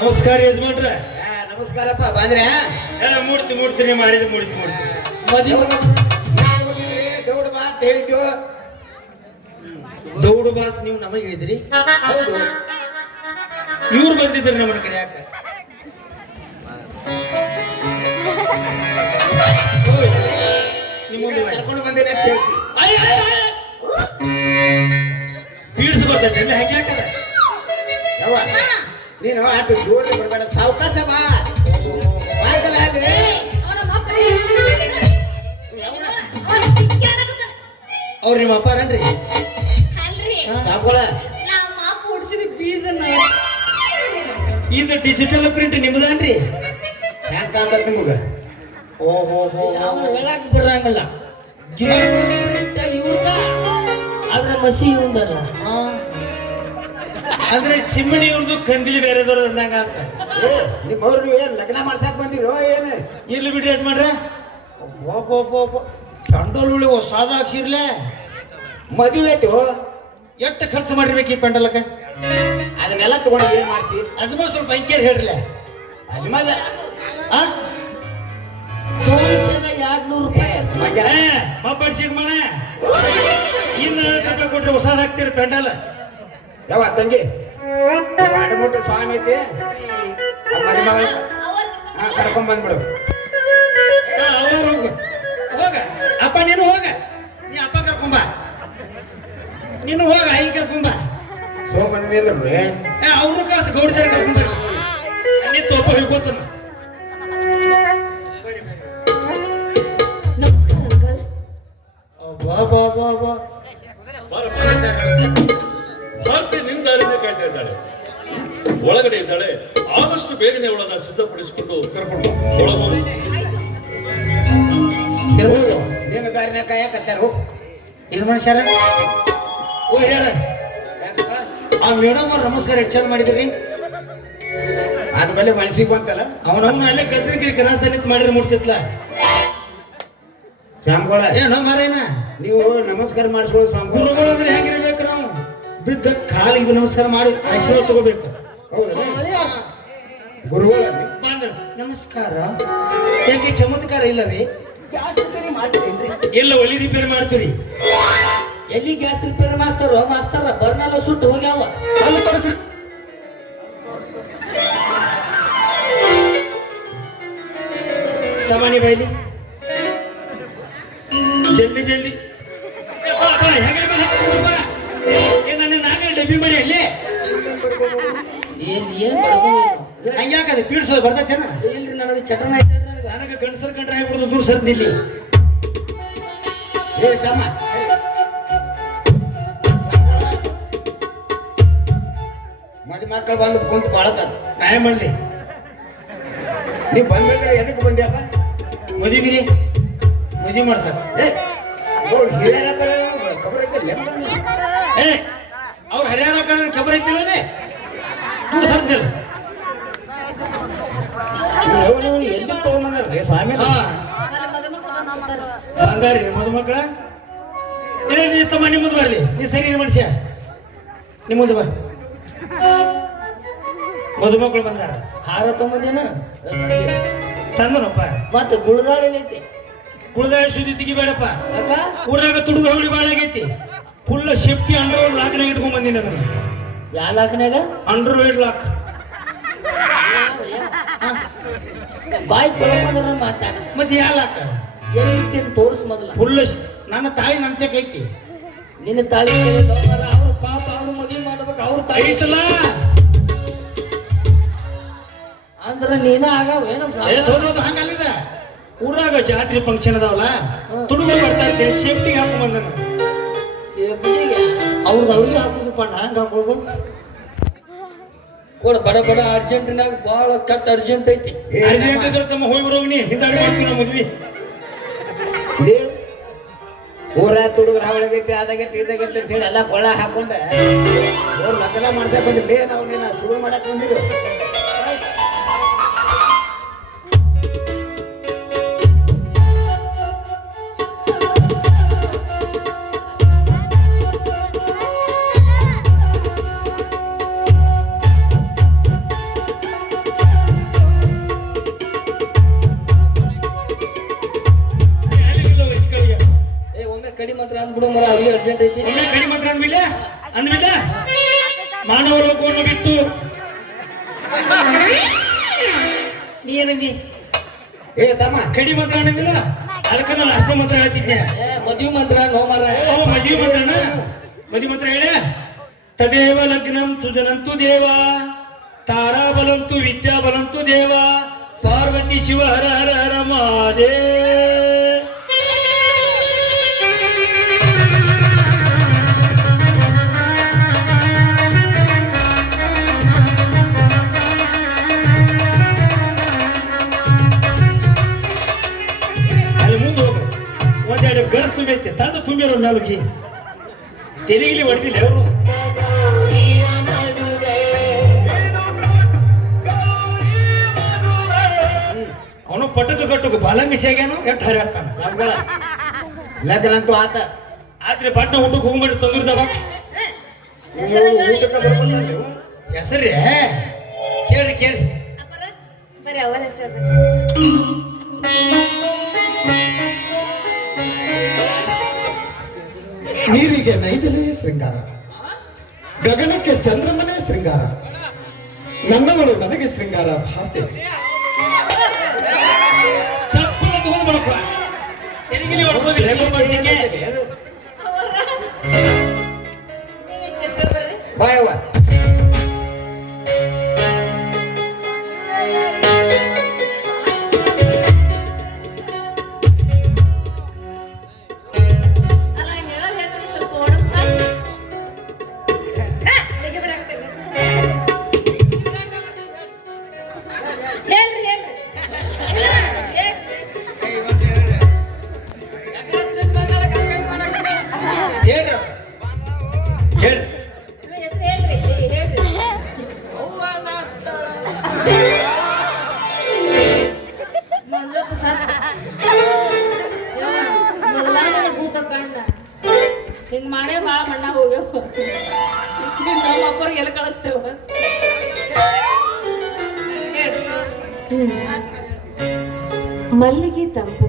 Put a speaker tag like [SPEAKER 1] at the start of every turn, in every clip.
[SPEAKER 1] ನಮಸ್ಕಾರ ಯಜಮಾನ್ರ.
[SPEAKER 2] ಆ, ನಮಸ್ಕಾರಪ್ಪ ಬಂದ್ರೆ?
[SPEAKER 1] ಮೂರ್ತಿ ಮೂರ್ತಿ ನೀವು ಮಾಡಿದ ಮೂರ್ತಿ
[SPEAKER 2] ಮೂರ್ತಿ. ದೌಡ್ ಬಾ ಅಂತ ಹೇಳಿದ್ವು
[SPEAKER 1] ದೌಡು ಬಾತ್ ನೀವು ನಮಗೆ ಹೇಳಿದ್ರಿ.
[SPEAKER 2] ಹೌದು.
[SPEAKER 1] ಇವ್ರು ಬಂದಿದ್ರಿ ನಮ್ಮ ಕಡೆ ಯಾಕೆ? ನಿಮ್ಮ.
[SPEAKER 2] ಕರ್ಕೊಂಡು ಬಂದೇನೆ ಅಂತ ಹೇಳ್ತಿ
[SPEAKER 1] ಅಯ್ಯ, ಅಯ್ಯ, ಅಯ್ಯ. ಬೀಳ್ಸಿ ಬರ್ತೈತೆ ಹೆಂಗೆ
[SPEAKER 2] ಯವ್ವ ನೀನು ಆಟ ಜೋರಿಗೆ ಬರಬೇಡ ಸಾವಕಾಶ ಬಾ. ಬಾಯ್ದಲ್ಲ ಅಲ್ಲಿ
[SPEAKER 1] ಅವ್ರು ನಿಮ್ಮ ಅಪ್ಪಾರನ್ರಿ
[SPEAKER 2] ಸಾವುಗಳ
[SPEAKER 1] ಇದು ಡಿಜಿಟಲ್ ಪ್ರಿಂಟ್ ನಿಮ್ದನ್ರಿ?
[SPEAKER 2] ಹ್ಯಾಂಗ ಕಾಂತ ನಿಮಗ?
[SPEAKER 1] ಓಹೋ ಹೋ
[SPEAKER 3] ಹೇಳಕ್ ಬರಂಗಿಲ್ಲ. ಇವ್ರದ ಆದ್ರೆ ಮಸಿ ಇವಂದಲ್ಲ
[SPEAKER 1] ಅಂದ್ರೆ ಚಿಮ್ಮಣಿ ಇವ್ರದ್ದು ಕಂದಿಲಿ ಬೇರೆದವ್ರು ಅಂದಂಗ. ಅಂತ
[SPEAKER 2] ಏ ನಿಮ್ಮವ್ರು ನೀವು ಏನ್ ಲಗ್ನ ಮಾಡ್ಸಕ್ ಬಂದಿರೋ ಏನು?
[SPEAKER 1] ಇಲ್ಲಿ ಬಿಡ್ರಿ ಯಜಮಾನ್ರ. ಪೆಂಡಲ್ ಉಳಿ ಹೊಸಾದ ಹಾಕ್ಸಿರ್ಲೆ
[SPEAKER 2] ಮದುವೆ ಆಯ್ತು.
[SPEAKER 1] ಎಷ್ಟು ಖರ್ಚು ಮಾಡಿರ್ಬೇಕು ಈ ಪೆಂಡಲಕ್ಕೆ?
[SPEAKER 2] ಅದನ್ನೆಲ್ಲ ತಗೊಂಡು ಏನ್ ಮಾಡ್ತಿ?
[SPEAKER 1] ಅಜ್ಮ ಸ್ವಲ್ಪ ಅಂಕೇರ್ ಹೇಳ್ರಲ್ಲ
[SPEAKER 2] ಅಜ್ಮದ
[SPEAKER 1] ಆ?
[SPEAKER 3] ತೋರಿಸಿದ ಎರಡ್ ನೂರು ರೂಪಾಯಿ ಖರ್ಚು ಮಾಡಿ.
[SPEAKER 1] ಮಬ್ಬಡ್ಸಿಗ್ ಮನೆ ಇನ್ನು ರೂಪಾಯಿ ಕೊಟ್ರೆ ಹೊಸಾದ ಹಾಕ್ತೀರಿ ಪೆಂಡಲ್.
[SPEAKER 2] ಯಾವ ತಂಗಿ? ಅಡಮುಟ್ಟ ಸ್ವಾಮಿ ಐತಿ. ಮದುಮಗಳ ಕರ್ಕೊಂಡ್ ಬಂದ್ಬಿಡು.
[SPEAKER 1] ಹೋಗು. ಹೋಗ. ಅಪ್ಪ ನೀನು ಹೋಗ. ನೀ ಅಪ್ಪ ಕರ್ಕೊಂಬ ನೀನು ಹೋಗ ಐ ಕರ್ಕೊಂಬ
[SPEAKER 2] ಸೋಮನ್ ನಿಂದ್ರಿ
[SPEAKER 1] ಅವ್ರನ್ನು ಕಾಸು ಗೌಡ್ತಾರ ಕರ್ಕೊಂಬ ನೀ ತೋಪ ಹೋಗ್ಕೋತನ
[SPEAKER 3] ನಮಸ್ಕಾರ ಅಂಕಲ್.
[SPEAKER 1] ಬಾ ಬಾ ಬಾ ಬಾ.
[SPEAKER 4] ಕಾಯ್ತಾ ಇದ್ದಾಳೆ. ಒಳಗಡೆ ಇದ್ದಾಳೆ. ಆದಷ್ಟು ಬೇಗನೆ ಅವಳನ್ನ ಸಿದ್ಧಪಡಿಸಿಕೊಂಡು ಕರ್ಕೊಂಡು
[SPEAKER 2] ಕಾಯಕತ್ತಾರ
[SPEAKER 1] ಮನುಷ್ಯರ ಓ? ಆ ಮೇಡಮ್ ಅವ್ರು ನಮಸ್ಕಾರ ಎಷ್ಟು ಚಂದ ಮಾಡಿದ್ರಿ?
[SPEAKER 2] ಅದ್ಮೇಲೆ ಬಲ್ಲಿ ಮನಸ್ಸಿಗೆ ಬಂತಲ್ಲ?
[SPEAKER 1] ಅವನನ್ನ ಅಲ್ಲೇ ಕದ್ರಿಗಿರಿ ಕನಸದಲ್ಲಿ ಮಾಡಿದ್ರೆ ಮುಟ್ತಿತ್ಲ.
[SPEAKER 2] ಸ್ವಾಮಿಗಳ
[SPEAKER 1] ಏನೋ? ಮಾರೇನ
[SPEAKER 2] ನೀವು ನಮಸ್ಕಾರ ಮಾಡಿಸ್ಕೊಳ್ಳೋ
[SPEAKER 1] ಗುರುಗಳು ಅಂದ್ರೆ ಹೆಂಗಿರ್ಬೇಕು? ಬಿದ್ದ ಕಾಲಿಗೆ ನಮಸ್ಕಾರ ಮಾಡಿ ಆಶೀರ್ವಾದ ತಗೋಬೇಕು.
[SPEAKER 2] ಗುರುಗಳ
[SPEAKER 1] ಬಂದ್ರು ನಮಸ್ಕಾರ. ಯಾಕೆ ಚಮತ್ಕಾರ ಇಲ್ಲವೇ ಎಲ್ಲ ಒಲಿ ರಿಪೇರಿ ಮಾಡ್ತೀರಿ.
[SPEAKER 3] ಎಲ್ಲಿ ಗ್ಯಾಸ್ ರಿಪೇರಿ ಮಾಸ್ತರ ಮಾಸ್ತಾರ ಬರ್ನೆಲ್ಲ ಸುಟ್ಟು ಹೋಗ್ಯಾವ.
[SPEAKER 2] ಅಲ್ಲಿ ತೋರಿಸಿ
[SPEAKER 1] ತಮಾನಿ ಬೈಲಿ ಜಲ್ದಿ ಜಲ್ದಿ. ಬಾ, ಡಬ್ಬಿ ಮಾಡಿ ಅಲ್ಲಿ.
[SPEAKER 3] ಏನ್ ಏನ್ ಬಡಗು
[SPEAKER 1] ಹಂಗ್ಯಾಕದೆ ಪೀಡ್ಸೋದು ಬರ್ತೈತೇನ?
[SPEAKER 3] ಇಲ್ರಿ ನನಗೆ ಚಟನ ಐತೆ ನನಗೆ
[SPEAKER 1] ಗಂಡಸರ್ ಕಂಡ್ರೆ ಆಗ್ಬಿಡುದು ದೂರ ಸರ್ದಿಲ್ಲಿ
[SPEAKER 2] ಏ ತಮ್ಮ. ಮದುಮಕ್ಕಳು ಬಂದು ಕುಂತು ಬಾಳತಾರ
[SPEAKER 1] ನಾಯ ಮಾಡಲಿ
[SPEAKER 2] ನೀ ಬಂದಂದ್ರೆ ಎದಕ್ಕೆ ಬಂದ್ಯಾಪ
[SPEAKER 1] ಮದಿಗಿರಿ. ಮದಿ ಮಾಡ್ಸಕ್.
[SPEAKER 2] ಏ ನೋಡ್ ಹಿರಿಯರ ಖಬರ್ ಐತೆ ಲೆಂಬ
[SPEAKER 1] ಏ ಅವ್ರು ಹರಿಯಾಣ ಕಾರಣ ಖಬರ್ ಐತಿಲ್ಲದೆ ದೂರ ಸರ್ದಿಲ್ಲ
[SPEAKER 2] ಎಲ್ಲಿ ತಗೊಂಬಂದ್ರಿ ಸ್ವಾಮಿ
[SPEAKER 1] ಹಾ ಹಂಗಾರಿ ಮದುಮಕ್ಕಳ. ನೀ ತಮ್ಮ ನಿಮ್ಮ ಮುಂದೆ ಬರಲಿ ನೀ ಸರಿ ಮನುಷ್ಯ. ನಿಮ್ಮ ಮುಂದೆ ಬಾ. ಮದುಮಕ್ಕಳು ಬಂದಾರ.
[SPEAKER 3] ಹಾರ ತೊಗೊಂಬಂದೇನ?
[SPEAKER 1] ತಂದನಪ್ಪ.
[SPEAKER 3] ಮತ್ತೆ ಗುಳದಾಳ ಐತಿ
[SPEAKER 1] ಗುಳದಾಳ ಸುದ್ದಿ ತೆಗಿಬೇಡಪ್ಪ. ಊರಾಗ ತುಡುಗ ಹೋಗಿ ಬಾಳ ಆಗೈತಿ. ಫುಲ್ ಸೇಫ್ಟಿ ಅಂಡರ್ ಲಾಕ್ನಾಗ ಇಟ್ಕೊಂಡ್ ಬಂದಿನಿ ಅದನ್ನ
[SPEAKER 3] ಯಾ ಲಾಕ್ನ್ಯಾಗ
[SPEAKER 1] ಅಂಡರ್ ವೇರ್ ಲಾಕ್
[SPEAKER 3] ಬಾಯ್ ತೊಗೊಂಬಂದ್ರ ಮಾತಾಡ.
[SPEAKER 1] ಮತ್ತೆ ಯಾ ಲಾಕ್
[SPEAKER 3] ಎಲ್ಲಿ ತೋರಿಸ್ ಮೊದಲ.
[SPEAKER 1] ಫುಲ್ ನನ್ನ ತಾಯಿ ನಂತಕ್ಕೆ ಐತಿ
[SPEAKER 3] ನಿನ್ನ ತಾಯಿ ಅವ್ರ ಪಾಪ ಅವ್ರು ಮದುವೆ ಮಾಡ್ಬೇಕು ಅವ್ರ ತಾಯಿ
[SPEAKER 1] ಐತಲ್ಲ?
[SPEAKER 3] ಅಂದ್ರ ನೀನ ಆಗಾವ ಏನೋ
[SPEAKER 1] ಹಂಗಲ್ಲಿದ ಊರಾಗ ಜಾತ್ರೆ ಫಂಕ್ಷನ್ ಅದಾವಲ್ಲ? ತುಡುಗ ಬರ್ತಾ ಇದ್ದೆ ಸೇಫ್ಟಿಗೆ ಹಾಕೊಂಡ್ ಬಂದನ ಅವ್ರದ್ದು ಅವ್ರಿಗೆ ಹಾಕೋದಪ್ಪ ಹಂಗ ಹಾಕೋದು
[SPEAKER 3] ಕೊಡ ಬಡ ಬಡ ಅರ್ಜೆಂಟಿನಾಗ ಬಹಳ ಕಟ್ ಅರ್ಜೆಂಟ್ ಐತಿ.
[SPEAKER 1] ಅರ್ಜೆಂಟ್ ಇದ್ರೆ ತಮ್ಮ ಹೋಗಿ ಬರೋಗಿ ಹಿಂದಾಡಿ ಮಾಡ್ತೀನಿ ನಾವು ಮದ್ವಿ
[SPEAKER 2] ಊರ ತುಡುಗ್ರ ಅವಳಗೈತಿ ಅದಾಗೈತಿ ಇದಾಗೈತಿ ಅಂತ ಹೇಳಿ ಎಲ್ಲ ಕೊಳ್ಳ ಹಾಕೊಂಡೆ. ಅವ್ರು ಲಗ್ನ ಮಾಡ್ಸಕ್ ಬಂದಿಲ್ಲ ನಾವು ನೀನು ತುಳು ಮಾಡಕ್ ಬಂದಿರು.
[SPEAKER 3] ಆಗ್ತೈತಿ
[SPEAKER 1] ಒಮ್ಮೆ ಕಡಿ ಮಾತ್ರ ಅಂದ್ಬಿಲ್ಲ ಅಂದ್ಬಿಲ್ಲ ಮಾನವ ಲೋಕವನ್ನು ಬಿಟ್ಟು. ನೀ ಏನಂದಿ?
[SPEAKER 2] ಏ ತಮ್ಮ.
[SPEAKER 1] ಕಡಿ ಮಂತ್ರ ಅನ್ನಂಗಿಲ್ಲ ಅದಕ್ಕೆ ನಾನು ಅಷ್ಟು ಮಂತ್ರ ಹೇಳ್ತಿದ್ದೆ.
[SPEAKER 3] ಏ ಮದುವೆ ಮಂತ್ರ ನೋ ಮರ.
[SPEAKER 1] ಓ ಮದುವೆ ಮಂತ್ರನ? ಮದುವೆ ಮಂತ್ರ ಹೇಳ. ತದೇವ ಲಗ್ನಂ ತುಜನಂತು ದೇವ. ತಾರಾ ಬಲಂತು ವಿದ್ಯಾ ಬಲಂತು ದೇವ. ಪಾರ್ವತಿ ಶಿವ ಹರ ಹರ ಹರ ಮಹಾದೇ ನಾಲ್ಗಿ ತೆಲಿಗಿಲಿ ಹೊಡೆದಿಲ್ಲ. ಅವರು. ಅವನು ಪಟ್ಟದ ಕಟ್ಟುಕು ಬಾಲಂಗಿ ಸೇಗೇನು ಎಷ್ಟು ಹರಿ
[SPEAKER 2] ಸಾವುಗಳ ಲಗ್ನಂತೂ ಆತ.
[SPEAKER 1] ಆದ್ರೆ ಬಣ್ಣ ಊಟಕ್ಕೆ ಹೋಗ್ಬಿಟ್ಟು ತಂದಿರ್ತಾವ
[SPEAKER 2] ಹೆಸರಿ ಊಟಕ್ಕೆ ಕೇಳಿ ನೀವು
[SPEAKER 1] ಹೆಸರೇ ಕೇಳ್ರಿ. ಕೇಳ್ರಿ
[SPEAKER 5] ಬರೀ ಅವರ ಹೆಸರು
[SPEAKER 6] ನೀರಿಗೆ ನೈದಲೇ ಶೃಂಗಾರ. ಗಗನಕ್ಕೆ ಚಂದ್ರಮನೇ ಶೃಂಗಾರ. ನನ್ನವಳು ನನಗೆ ಶೃಂಗಾರ. ಭಾತೆ
[SPEAKER 1] ಚಪ್ಪಲ
[SPEAKER 5] ನನಗೆ ಕಣ್ಣ. ಹಿಂಗ್ ಮಾಡೇ ಭಾಳ ಮಣ್ಣ ಹೋಗ್ಯವ. ನಮ್ಮ ಅಪ್ಪರಿಗೆ ಎಲ್ಲಿ ಕಳಿಸ್ತೇವ?
[SPEAKER 7] ಮಲ್ಲಿಗೆ ತಂಪು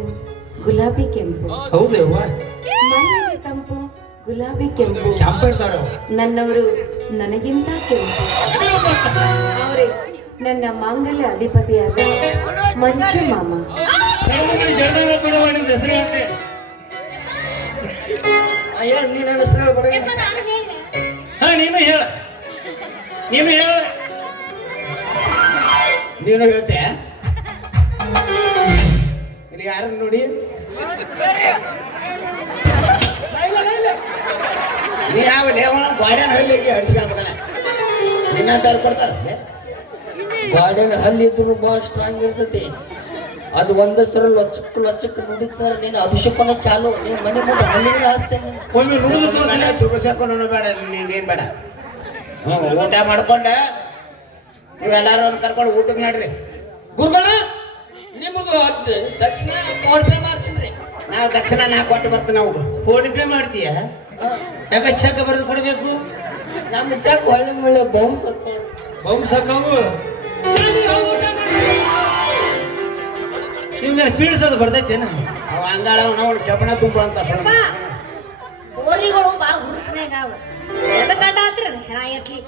[SPEAKER 7] ಗುಲಾಬಿ ಕೆಂಪು.
[SPEAKER 1] ಹೌದೇವ್ವ
[SPEAKER 7] ಮಲ್ಲಿಗೆ ತಂಪು ಗುಲಾಬಿ ಕೆಂಪು.
[SPEAKER 1] ಕೆಂಪ ಇರ್ತಾರ
[SPEAKER 7] ನನ್ನವರು ನನಗಿಂತ ಕೆಂಪು. ಅವರೇ ನನ್ನ ಮಾಂಗಲ್ಯ ಅಧಿಪತಿಯಾದ ಮಂಜು ಮಾಮ.
[SPEAKER 1] ಜಡದಾಗ
[SPEAKER 3] ನೀನು ಹೆಸರು
[SPEAKER 5] ಹೇಳ ಹೇಳಿ
[SPEAKER 1] ಹಾ ನೀನು ಹೇಳ. ನೀನು ಹೇಳ.
[SPEAKER 2] ನೀನು ಹೇಳ್ತೆ? ಯಾರ ಯಾರನ್ನ ನೋಡಿ? ನೀ ಯಾವ ಲೇವನ ಬಾಡ್ಯಾನ ಹಳ್ಳಿಗೆ ಹಡಿಸ್ಕೊಂಡ್ಬಿಡ್ತಾನೆ? ನಿನ್ನಂತ ಕೊಡ್ತಾರ?
[SPEAKER 3] ಬಾಡ್ಯಾನ ಹಲ್ಲಿ ಇದ್ರು ಭಾಳ ಸ್ಟ್ರಾಂಗ್ ಇರ್ತೈತಿ. ಅದು ಒಂದಸರ ಲೊಚ್ಚಕ್ ಲೊಚ್ಚಕ್ ನುಡಿತಾರೆ ನೀನು ಅಭಿಷೇಕನ ಚಾಲು ನೀನು ಮನೆ ಮುಂದೆ ಹಲ್ಲಿನ ಹಾಸ್ತೇನೆ
[SPEAKER 2] ಬೇಡ ನೀನೇನ್ ಬೇಡ. ಊಟ ಮಾಡ್ಕೊಂಡೆ ನೀವೆಲ್ಲಾರು ಕರ್ಕೊಂಡು ಊಟಕ್ಕೆ ನಡ್ರಿ.
[SPEAKER 3] ಗುರುಗಳ ನಿಮಗೂ ಹತ್ತು ತಕ್ಷಣ ಫೋನ್ ಪೇ ಮಾಡ್ತೀನಿ
[SPEAKER 2] ನಾವು ದಕ್ಷಿಣ ನಾ ಕೊಟ್ಟು ಬರ್ತೀನಿ ನಾವು.
[SPEAKER 1] ಫೋನ್ ಪೇ ಮಾಡ್ತೀಯ? ಯಾಕೆ ಚೆಕ್ ಬರೆದು ಕೊಡಬೇಕು?
[SPEAKER 3] ನಮ್ಮ ಚಕ್ ಒಳ್ಳೆ ಒಳ್ಳೆ
[SPEAKER 1] ಬಹು ಸಾಕಾವು ನಿಮ್ಗೇನು ಪೀಡಿಸೋದು ಬರ್ತೈತೇನು?
[SPEAKER 2] ಅವ ಹಂಗಾಳ ಅವನ ಕೆಪಣ ತುಂಬ ಅಂತ ಸಣ್ಣ
[SPEAKER 5] ಕೋಳಿಗಳು ಭಾಳ ಹುಡುಕನಾಗ ಅವು. ಎದಕ್ಕೆ ಅಡ್ಡ ಹೆಣ ಎತ್ಲಿ.